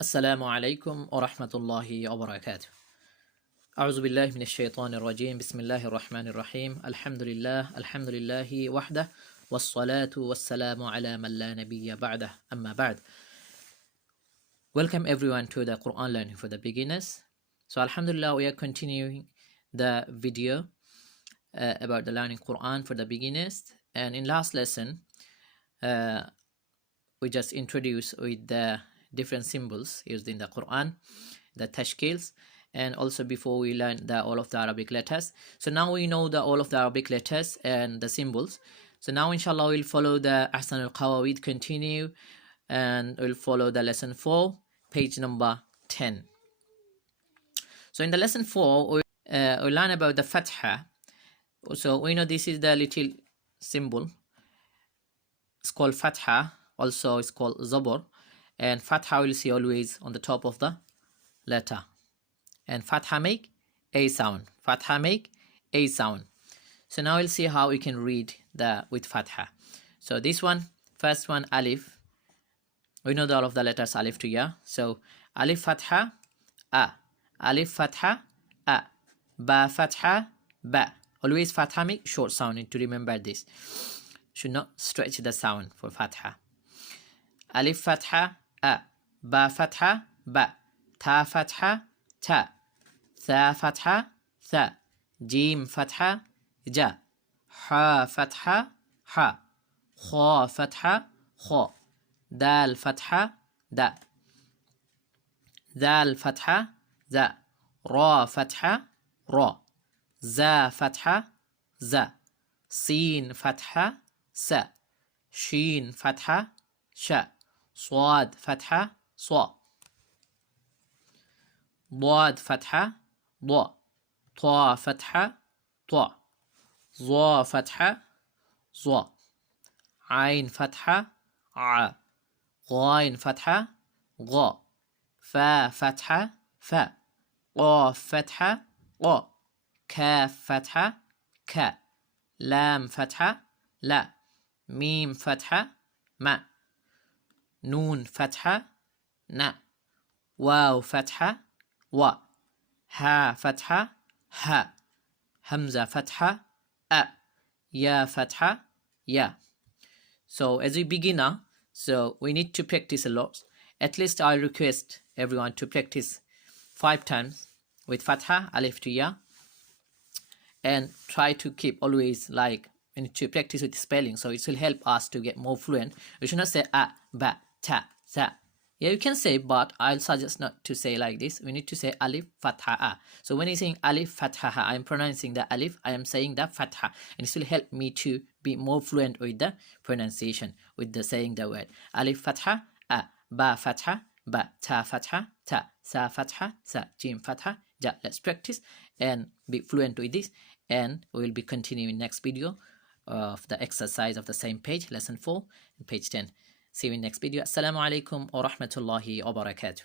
السلام عليكم ورحمة الله وبركاته. أعوذ بالله من الشيطان الرجيم. بسم الله الرحمن الرحيم. الحمد لله وحده والصلاة والسلام على من لا نبي بعده. أما بعد. Welcome everyone to the Quran learning for the beginners. So Alhamdulillah, we are continuing the video about the learning Quran for the beginners. And in last lesson, we just introduced with the different symbols used in the Quran, the tashkils, and also before we learned all of the Arabic letters. So now we know all of the Arabic letters and the symbols. So now inshallah we'll follow the Ahsan al-Qawaid, continue, and we'll follow the lesson 4, page number 10. So in the lesson 4, we'll learn about the Fatha. So we know this is the little symbol. It's called Fatha. Also it's called Zabur. And Fatha we'll see always on the top of the letter. And Fatha make a sound. Fatha make a sound. So now we'll see how we can read with Fatha. So this one, first one, Alif. We know all of the letters Alif to Ya. So Alif Fatha, A. Alif Fatha, A. Ba Fatha, Ba. Always Fatha make short sound. Need to remember this. Should not stretch the sound for Fatha. Alif Fatha, A. Ba Fatha, Ba. Ta Fatha, Ta. Tha Fatha, Tha. Jim Fatha, Ja. Ha Fatha, Ha. Kha Fatha, Kha. Dal Fatha, Da. Dal Fatha, Da. Ra Fatha, Ra. Za Fatha, Za. Sin Fatha, Sa. Shin Fatha, Sha. Swad Fatha, Swa. Dad Fatha, Da. Ta Fatha, Ta. Za Fatha, Za. Ain Fatha, A. Ghain Fatha, Gha. Fa Fatha, Fa. Qaf Fatha, Qa. Kaf Fatha, Ka. Lam Fatha, La. Mim Fatha, Ma. Noon Fatha, Na. Waw Fatha, Wa. Ha Fatha, Ha. Hamza Fatha, A. Ya Fatha, Ya. So as we begin now, so we need to practice a lot. At least I request everyone to practice 5 times with Fatha, Alif to Ya. And try to keep always like we need to practice with spelling, so it will help us to get more fluent. We should not say A, Ba, Ta, Tha. Yeah, you can say, but I'll suggest not to say like this. We need to say Alif, Fatha, A. So when you're saying Alif, Fatha, I am pronouncing the Alif, I am saying the Fatha. And this will help me to be more fluent with the pronunciation, with the saying the word. Alif, Fatha, A. Ba, Fatha, Ba. Ta, Fatha, Ta. Sa, Fatha, Sa. Jim, Fatha, Ja. Let's practice and be fluent with this. And we will be continuing next video of the exercise of the same page, lesson 4 and page 10. See you in next video. Assalamu alaikum wa rahmatullahi wa barakatuh.